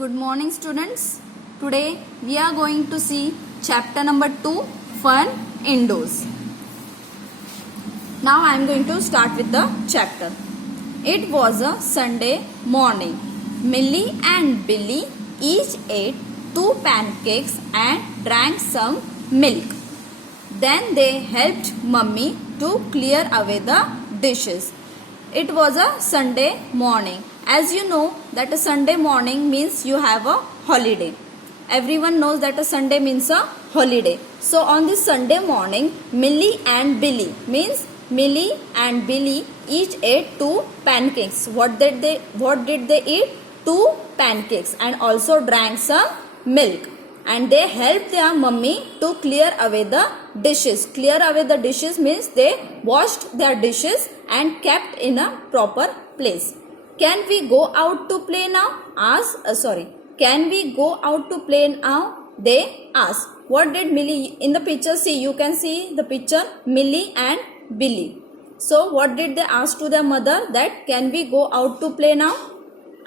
Good morning students. Today we are going to see chapter number 2, Fun Indoors. Now I am going to start with the chapter. It was a Sunday morning. Millie and Billy each ate 2 pancakes and drank some milk. Then they helped Mummy to clear away the dishes. It was a Sunday morning. As you know that a Sunday morning means you have a holiday. Everyone knows that a Sunday means a holiday. So on this Sunday morning, Millie and Billy means Millie and Billy each ate 2 pancakes. What did they eat? 2 pancakes and also drank some milk. And they helped their mummy to clear away the dishes. Clear away the dishes means they washed their dishes and kept in a proper place. Can we go out to play now? Can we go out to play now? They asked. What did Millie in the picture see? You can see the picture Millie and Billy. So what did they ask to their mother? That can we go out to play now?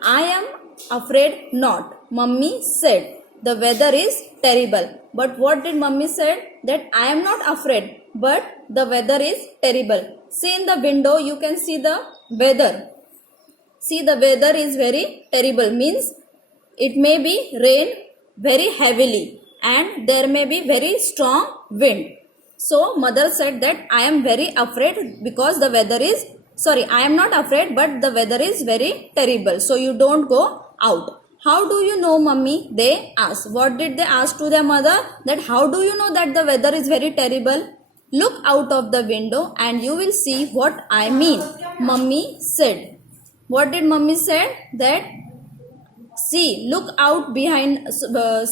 I am afraid not. Mummy said. The weather is terrible. But what did Mummy said? That I am not afraid, but the weather is terrible. See in the window you can see the weather. See the weather is very terrible means it may be rain very heavily and there may be very strong wind. So mother said that I am very afraid because the weather is I am not afraid but the weather is very terrible. So you don't go out. How do you know, Mummy? They asked. What did they ask to their mother? That how do you know that the weather is very terrible? Look out of the window and you will see what I mean. Mummy said. What did Mummy said? That look out behind the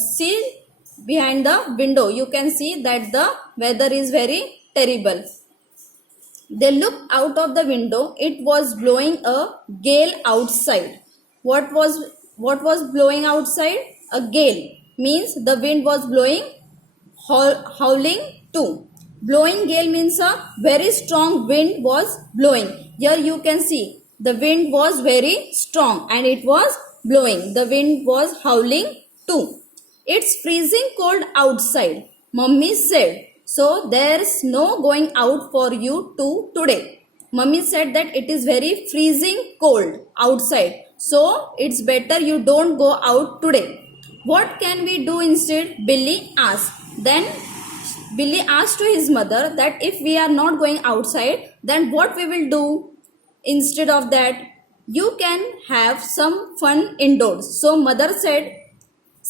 window. You can see that the weather is very terrible. They looked out of the window. It was blowing a gale outside. What was blowing outside? A gale means the wind was blowing, howling too. Blowing gale means a very strong wind was blowing. Here you can see the wind was very strong and it was blowing. The wind was howling too. It's freezing cold outside, Mummy said. So there's no going out for you two today. Mummy said that it is very freezing cold outside. So it's better you don't go out today. What can we do instead? Billy asked. Then Billy asked to his mother that if we are not going outside, then what we will do? Instead of that, you can have some fun indoors. So mother said,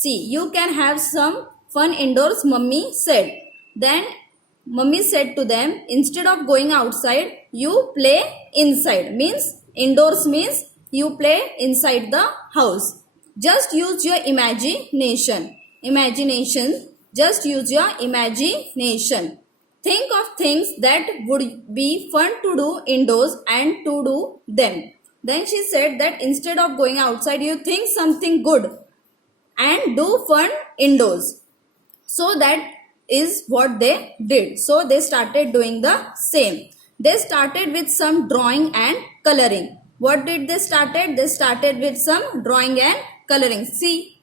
you can have some fun indoors, Mummy said. Then Mummy said to them, instead of going outside, you play inside. Means indoors means you play inside the house. Just use your imagination. Just use your imagination. Think of things that would be fun to do indoors and to do them. Then she said that instead of going outside, you think something good and do fun indoors. So that is what they did. So they started doing the same. They started with some drawing and coloring. What did they started? They started with some drawing and coloring. See,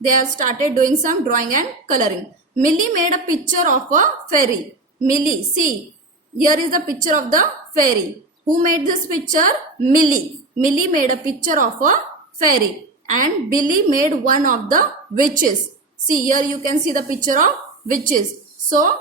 they have started doing some drawing and coloring. Millie made a picture of a fairy. Millie, see, here is the picture of the fairy. Who made this picture? Millie. Millie made a picture of a fairy. And Billy made one of the witches. See, here you can see the picture of witches. So,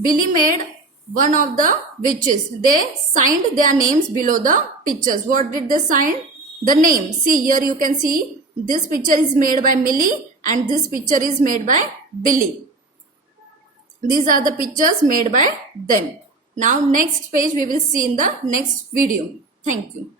Billy made one of the witches. They signed their names below the pictures. What did they sign? The name. See, here you can see this picture is made by Millie and this picture is made by Billy. These are the pictures made by them. Now next page we will see in the next video. Thank you.